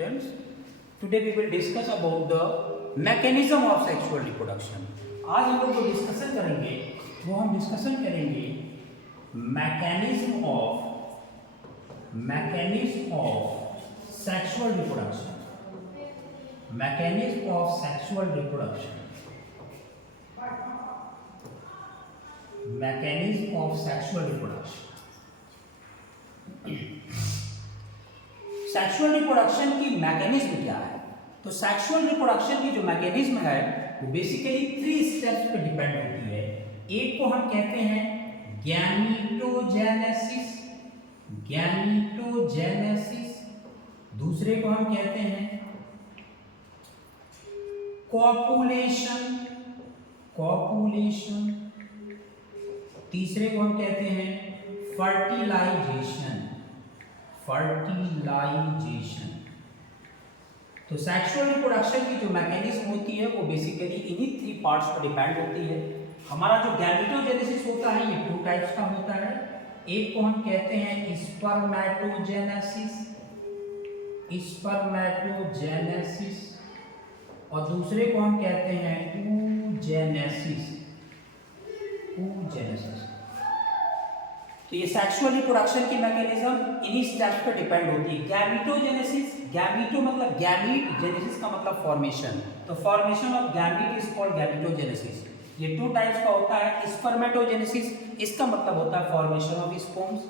students. Today we will discuss about the mechanism of sexual reproduction. आज हम लोग जो डिस्कशन करेंगे वो हम डिस्कशन करेंगे mechanism of sexual reproduction. Mechanism of sexual reproduction. Mechanism of sexual reproduction. Sexual reproduction की मैकेनिज्म क्या है? तो सेक्सुअल रिप्रोडक्शन की जो मैकेनिज्म है वो बेसिकली 3 स्टेप्स पे डिपेंड होती है. एक को हम कहते हैं गैमीटोजेनेसिस, दूसरे को हम कहते हैं कॉपुलेशन, तीसरे को हम कहते हैं फर्टिलाइजेशन. तो सेक्सुअल रिप्रोडक्शन की जो मैकेनिज्म होती है वो बेसिकली इन्हीं 3 पार्ट्स पर डिपेंड होती है. हमारा जो गैमेटोजेनेसिस होता है ये 2 टाइप्स का होता है. एक को हम कहते हैं स्पर्मेटोजेनेसिस और दूसरे को हम कहते हैं oogenesis. तो ये सेक्सुअल रिप्रोडक्शन की मैकेनिज्म इन्हीं स्टेप्स पे डिपेंड होती है. गैमेटोजेनेसिस, गैमीटो मतलब गैमीट, जेनेसिस का मतलब फॉर्मेशन. तो formation of gamete is called gametogenesis. ये 2 टाइप्स का होता है. स्पर्मेटोजेनेसिस इसका मतलब होता है formation of sperms.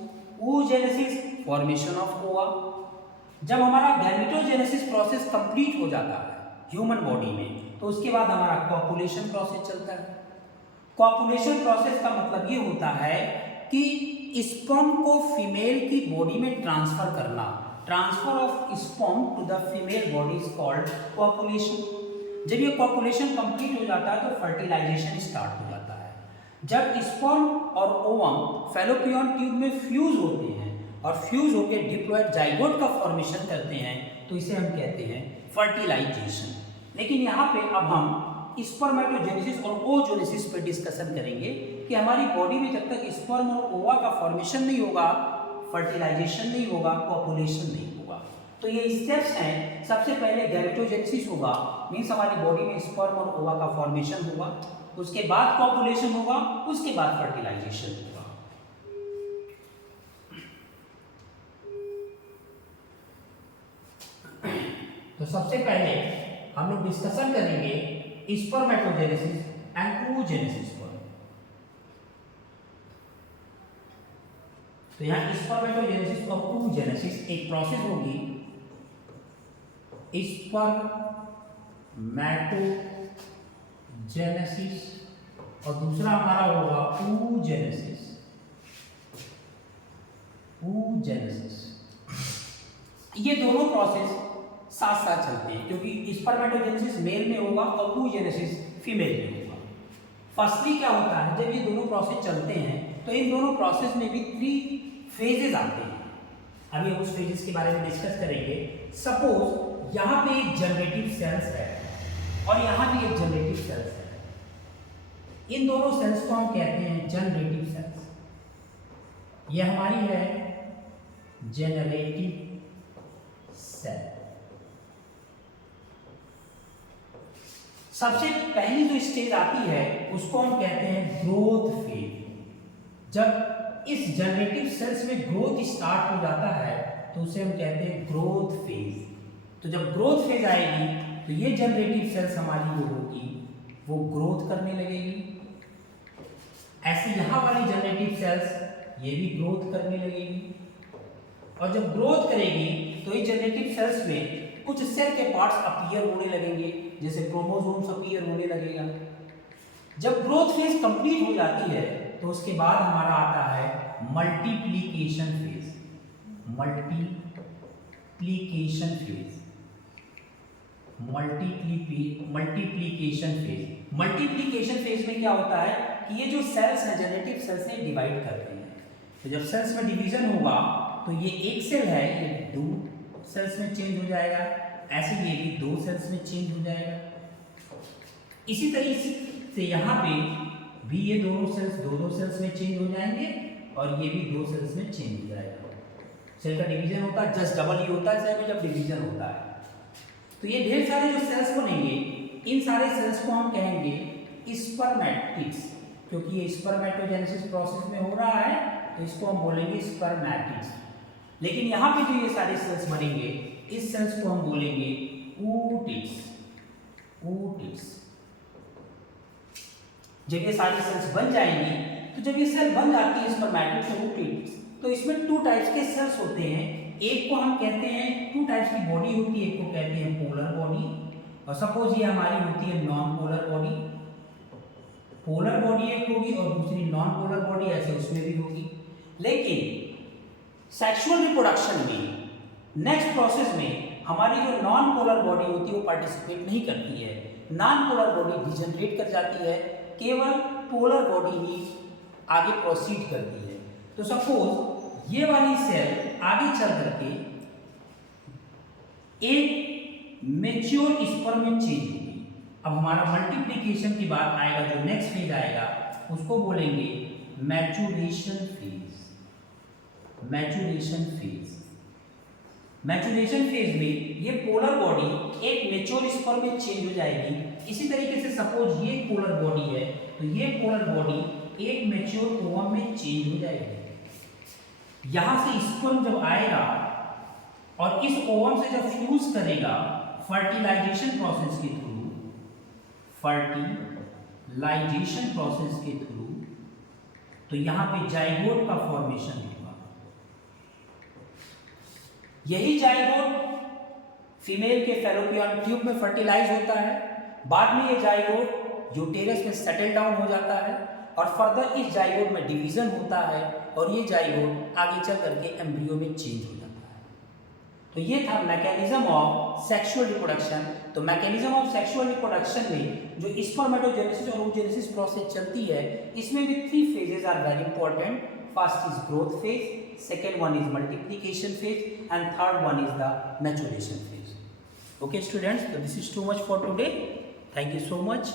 oogenesis formation of ओवा. जब हमारा गैमेटोजेनेसिस प्रोसेस कंप्लीट हो जाता है ह्यूमन बॉडी में तो उसके बाद हमारा कॉपुलेशन प्रोसेस चलता है. कॉपुलेशन प्रोसेस का मतलब ये होता है कि स्पर्म को फीमेल की बॉडी में ट्रांसफर करना. Transfer of sperm to the female body is called copulation. जब ये कॉपुलेशन कंप्लीट हो जाता है तो फर्टिलाइजेशन स्टार्ट हो जाता है. जब स्पर्म और ओवम फैलोपियन ट्यूब में फ्यूज होते हैं और फ्यूज होकर डिप्लॉयड जाइगोट का फॉर्मेशन करते हैं तो इसे हम कहते हैं फर्टिलाइजेशन. लेकिन यहाँ पे अब हम स्पर्मेटोजेनेसिस और oogenesis पे डिस्कशन करेंगे कि हमारी बॉडी में जब तक स्पर्म और ओवा का फॉर्मेशन नहीं होगा, फर्टिलाइजेशन नहीं होगा, कॉपुलेशन नहीं होगा. तो ये स्टेप्स हैं. सबसे पहले गैमेटोजेनेसिस होगा, मीन्स हमारी बॉडी में स्पर्म और ओवा का फॉर्मेशन होगा. उसके बाद कॉपुलेशन होगा, उसके बाद फर्टिलाइजेशन होगा. तो सबसे पहले हम लोग डिस्कशन करेंगे स्पर्मेटोजेनेसिस एंड oogenesis पर. तो यहाँ स्पर्मेटोजेनेसिस और oogenesis एक प्रोसेस होगी. स्पर्मेटोजेनेसिस और दूसरा हमारा होगा oogenesis. ये दोनों प्रोसेस साथ साथ चलते हैं क्योंकि स्पर्मेटोजेनेसिस मेल में होगा और oogenesis फीमेल में होगा. फर्स्टली क्या होता है, जब ये दोनों प्रोसेस चलते हैं तो इन दोनों प्रोसेस में भी 3 फेजेस आते हैं. अभी हम उस फेजेस के बारे में डिस्कस करेंगे. सपोज यहाँ पे एक जनरेटिव सेल्स है और यहाँ भी एक जनरेटिव सेल्स है. इन दोनों सेल्स को हम कहते हैं जनरेटिव सेल्स. ये हमारी है जनरेटिव सेल. सबसे पहली जो स्टेज आती है उसको हम कहते हैं ग्रोथ फेज. जब इस जनरेटिव सेल्स में ग्रोथ स्टार्ट हो जाता है तो उसे हम कहते हैं ग्रोथ फेज. तो जब ग्रोथ फेज आएगी तो ये जनरेटिव सेल्स हमारी जो होगी वो ग्रोथ करने लगेगी. ऐसे यहाँ वाली जनरेटिव सेल्स ये भी ग्रोथ करने लगेगी. और जब ग्रोथ करेगी तो ये जनरेटिव सेल्स में कुछ सेल के पार्ट्स अपीयर होने लगेंगे, जैसे क्रोमोसोम्स अपीयर होने लगेगा. जब ग्रोथ फेज कंप्लीट हो जाती है तो उसके बाद हमारा आता है मल्टीप्लिकेशन फेज. मल्टीप्लिकेशन फेज में क्या होता है कि ये जो सेल्स हैं जनरेटिव सेल्स हैं डिवाइड करते हैं. तो जब सेल्स में डिवीजन होगा तो ये एक सेल है ये 2 सेल्स में चेंज हो जाएगा. ऐसे ये भी 2 सेल्स में चेंज हो जाएगा. इसी तरीके से यहाँ पे भी ये दोनों सेल्स 2 सेल्स में चेंज हो जाएंगे और ये भी 2 सेल्स में चेंज हो जाएगा. सेल का डिवीजन होता है जस्ट डबल ही होता है सेल में जब डिवीजन होता है. तो ये ढेर सारे जो सेल्स बनेंगे, इन सारे सेल्स को हम कहेंगे स्पर्मेटिड्स, क्योंकि ये स्पर्मेटोजेनेसिस प्रोसेस में हो रहा है, तो इसको हम बोलेंगे स्पर्मेटिड्स। लेकिन यहाँ पे जो ये सारे सेल्स बनेंगे, इस सेल्स को हम बोलेंगे ootids। ootids। जब ये सारी सेल्स बन जाएंगी, तो जब ये सेल बन जाती है स्पर्मेटिड ootids, तो इसमें टू टाइप्स के सेल्स होते हैं। एक को हम कहते हैं, टू टाइप्स की बॉडी होती है, एक को कहते हैं पोलर बॉडी, और सपोज ये हमारी होती है non polar body. Polar body एक होगी और दूसरी नॉन पोलर बॉडी, ऐसे उसमें भी होगी। लेकिन सेक्सुअल रिप्रोडक्शन में, नेक्स्ट प्रोसेस में, हमारी जो नॉन पोलर बॉडी होती है वो पार्टिसिपेट नहीं करती है। नॉन पोलर बॉडी डिजनरेट कर जाती है, केवल पोलर बॉडी ही आगे प्रोसीड करती है। तो सपोज ये वाली सेल आगे चल करके एक मैच्योर स्पर्म में चेंज होगी। अब हमारा मल्टीप्लिकेशन की बात आएगा, जो नेक्स्ट फेज आएगा उसको बोलेंगे maturation phase. Maturation phase, maturation phase में ये पोलर बॉडी एक मैच्योर स्पर्म में चेंज हो जाएगी। इसी तरीके से सपोज ये पोलर बॉडी है, तो ये पोलर बॉडी एक मैच्योर ओवम में चेंज हो जाएगी। यहां से स्पर्म जब आएगा और इस ओवम से जब फ्यूज करेगा फर्टिलाइजेशन प्रोसेस के थ्रू, फर्टिलाइजेशन प्रोसेस के थ्रू, तो यहां पे जाइगोट का फॉर्मेशन होगा। यही जाइगोट फीमेल के फैलोपियन ट्यूब में फर्टिलाइज होता है। बाद में ये जाइगोट यूटेरस में सेटल डाउन हो जाता है और फर्दर इस जाइगोट में डिवीजन होता है और ये जाइगोट आगे चल करके एम्ब्रियो में चेंज हो जाता है। तो ये था मैकेनिज्म ऑफ सेक्सुअल रिप्रोडक्शन। तो मैकेनिज्म ऑफ सेक्सुअल रिप्रोडक्शन में जो स्पर्मेटोजेनेसिस और oogenesis प्रोसेस चलती है, इसमें भी 3 phases are very important. First is growth phase, second one is multiplication phase, and third one is the maturation phase. Okay students, so this is too much for today. Thank you so much.